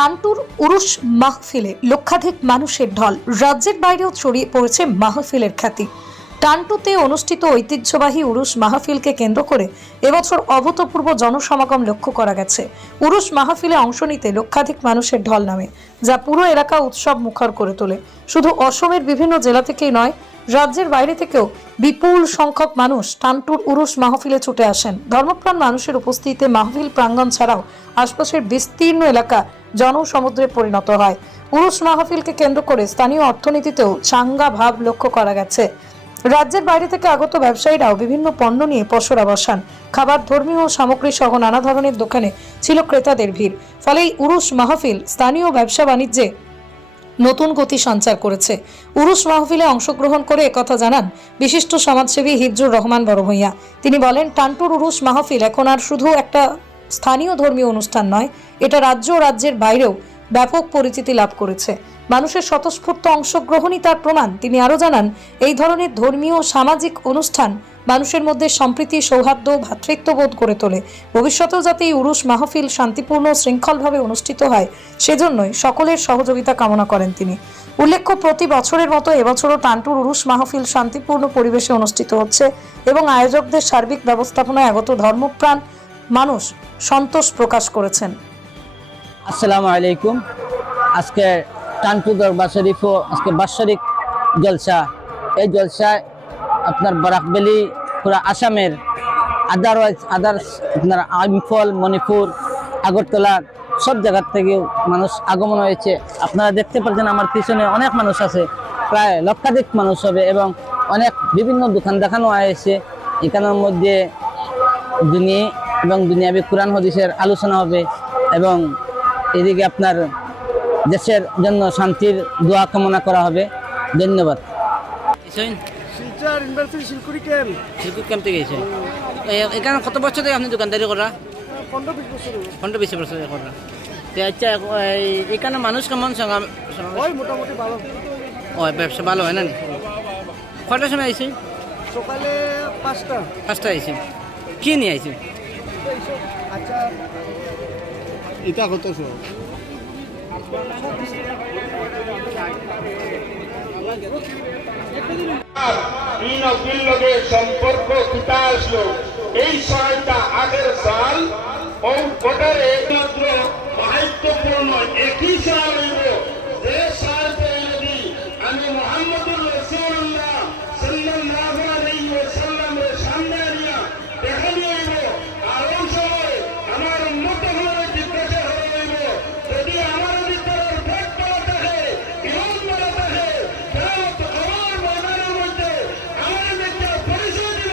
টানটুর উরুস মাহফিলে লক্ষাধিক মানুষের ঢল, রাজ্যের বাইরেও ছড়িয়ে পড়েছে মাহফিলের খ্যাতি। টানটুতে অনুষ্ঠিত ঐতিহ্যবাহী উরুস মাহফিলকে কেন্দ্র করে এবছর অভূতপূর্ব জনসমাগম লক্ষ্য করা গেছে। উরুস মাহফিলে অংশ নিতে লক্ষাধিক মানুষের ঢল নামে, যা পুরো এলাকা উৎসব মুখর করে তোলে। শুধু অসমের বিভিন্ন জেলা থেকেই নয়, রাজ্যের বাইরে থেকেও বিপুল সংখ্যক মানুষ টানটুর উরুস মাহফিলে ছুটে আসেন। ধর্মপ্রাণ মানুষের উপস্থিতিতে মাহফিল প্রাঙ্গণ ছাড়াও আশপাশের বিস্তীর্ণ এলাকা জনসমুদ্রে পরিণত হয়। উরুস মাহফিলকে কেন্দ্র করে স্থানীয় অর্থনীতিতেও চাঙ্গা ভাব লক্ষ্য করা গেছে। রাজ্যের বাইরে থেকে আগত ব্যবসায়ীরাও বিভিন্ন পণ্য নিয়ে পসরা বসান। খাবার, ধর্মীয় সামগ্রী সহ নানা ধরনের দোকানে ছিল ক্রেতাদের ভিড়। ফলে এই উরুস মাহফিল স্থানীয় ব্যবসা বাণিজ্যে নতুন গতি সঞ্চার করেছে। উরুস মাহফিলে অংশগ্রহণ করে একথা জানান বিশিষ্ট সমাজসেবী হিফজুর রহমান বড়ভূঁইয়া। তিনি বলেন, টানটুর উরুস মাহফিল এখন আর শুধু একটা স্থানীয় ধর্মীয় অনুষ্ঠান নয়, এটা রাজ্য ও রাজ্যের বাইরেও ব্যাপক পরিচিতি লাভ করেছে। মানুষের স্বতঃস্ফূর্ত অংশগ্রহণই তার প্রমাণ। তিনি আরও জানান, এই ধরনের ধর্মীয় সামাজিক অনুষ্ঠান মানুষের মধ্যে সম্প্রীতি, সৌহার্দ্য, ভ্রাতৃত্ববোধ করে তোলে। ভবিষ্যতেও যাতে এই উরুস মাহফিল শান্তিপূর্ণ শৃঙ্খলভাবে অনুষ্ঠিত হয়, সেজন্যই সকলের সহযোগিতা কামনা করেন তিনি। উল্লেখ্য, প্রতি বছরের মতো এবছরও টানটুর উরুস মাহফিল শান্তিপূর্ণ পরিবেশে অনুষ্ঠিত হচ্ছে এবং আয়োজকদের সার্বিক ব্যবস্থাপনায় আগত ধর্মপ্রাণ মানুষ সন্তোষ প্রকাশ করেছেন। আসসালামু আলাইকুম। আজকে টানটু দরবার শরীফও আজকে বাৎসরিক জলসা। এই জলসায় আপনার বরাকবেলি পুরা আসামের আদার্স আপনার আইমফল, মণিপুর, আগরতলা সব জায়গার থেকে মানুষ আগমন হয়েছে। আপনারা দেখতে পাচ্ছেন আমার পিছনে অনেক মানুষ আছে, প্রায় লক্ষাধিক মানুষ হবে এবং অনেক বিভিন্ন দোকান দেখানো হয়েছে। এখানের মধ্যে দুনিয়া এবং দুনিয়াবি কোরআন হাদিসের আলোচনা হবে এবং এদিকে আপনার দেশের জন্য শান্তির দোয়া কামনা করা হবে। ধন্যবাদ। এখানে কত বছর থেকে আপনি দোকানদারি করা? 15-20 বছর করা। আচ্ছা, এখানে মানুষ কেমন মোটামুটি ভালো? ও, ব্যবসা ভালো হয় না? কয়টার সময় আইসি? সকালে 5টা আইসি। কি নিয়ে আইসি? আচ্ছা, এটা কত সময়? সম্পর্ক কোথা আসলো? এই সময়টা আগের সাল ও ভোটারে মাত্র মাহাত্ম্যপূর্ণ একই সাল হইব যে সালতে যদি আমি মুহাম্মদুর রাসূলুল্লাহ সাল্লাল্লাহু আলাইহি ওয়াসাল্লামের সামনে আনিয়া দেখা নিয়ে হইব। আর ওই সময় আমার উম্মত হয়ে জিজ্ঞাসা হইব, যদি আমার ভিতরে ভোট বলা থাকে, ইমান বলা থাকে, তাহলে তো আমার মনের মধ্যে আমার একটা পরিচয় দিল,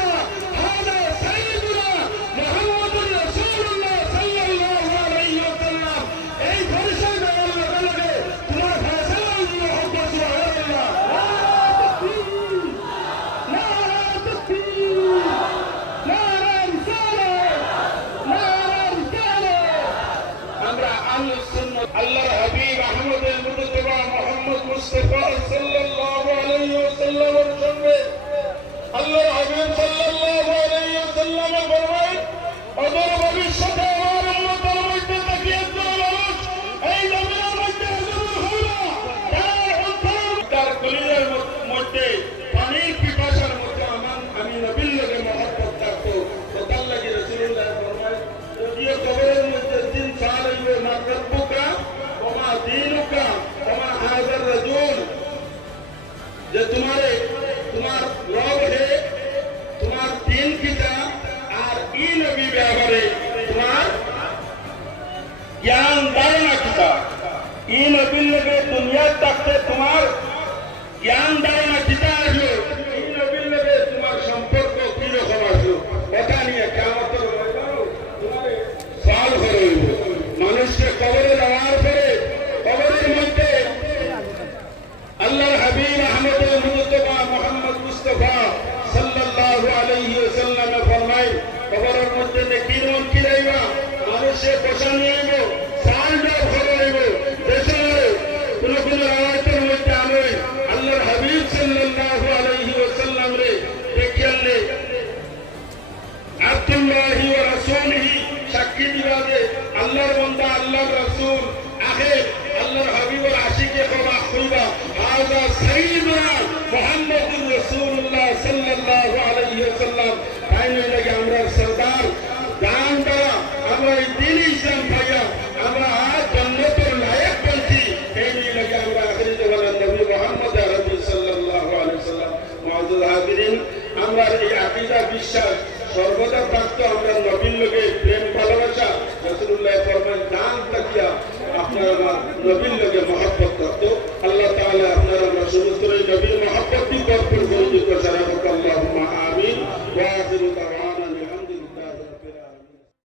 হাদা সাইয়্যিদুনা মুহাম্মদুর রাসূলুল্লাহ সাল্লাল্লাহু আলাইহি ওয়াসাল্লাম। এই পরিচয় দেওয়ার লগে লগে তোমার ফয়সালা হইব। সুবহানাল্লাহ। আমরা আহলে সুন্নাত আল্লাহর হাবিব আহমদুল মুজতবা মুহাম্মদ মুস্তাফা সাল্লাল্লাহু আলাইহি ওয়াসাল্লামের সঙ্গে আল্লাহর হাবিব সাল্লাল্লাহু আলাইহি ওয়াসাল্লাম ফরমায়, অদূর ভবিষ্যতে আমার উম্মতের মধ্যে থেকে একজন মানুষ এই জমিনের মধ্যে হুজুর হইল, তার কলিজার মধ্যে পানির পিপাসার মধ্যে আমি নবীর লগে মহব্বত থাকতো। তো তার লাগে রাসূলুল্লাহ ফরমায়, যদিও কবরের মধ্যে 3 সাল হইবে, মা রব্বুকা ওয়া মা দীনুকা ওয়া মা হাযার রাজুল, যে তোমার রব হে, তোমার দিন কিতা, আর ই নবী ব্যাপারে তোমার জ্ঞান ধারণা কিতা। ই নবীর লগে দুনিয়া থাকতে তোমার জ্ঞান ধারণা কিতা আসলো, ই নবীর লগে তোমার সম্পর্ক কিরকম আসলো, এটা নিয়ে কিয়ামতের ময়দানে তোমার সওয়াল করে হইব। মানুষকে কবরে দেওয়ার পরে কবরের মধ্যে আল্লাহর হাবিব আহমদুল মুজতবা মুহাম্মদ মুস্তাফা সাল্লাল্লাহু আলাইহি ওয়াসাল্লাম ফরমায়, কবরের মধ্যে কিরকম কি রইবা, মানুষে বসা নিয়ে হইব, সাল জব করে হইব। দেশে কোন রাওয়ায়তের মধ্যে আমি আল্লাহর হাবিব সাল্লাল্লাহু আলাইহি হাজিরিন আমরা এই আকীদা বিশ্বাস সর্বদা প্রাপ্ত আমরা নবীর লোকে প্রেম ভালোবাসা রাসূলুল্লাহ ফরমান দান তাকিয়া আপনারা নবীর লোকে মহব্বত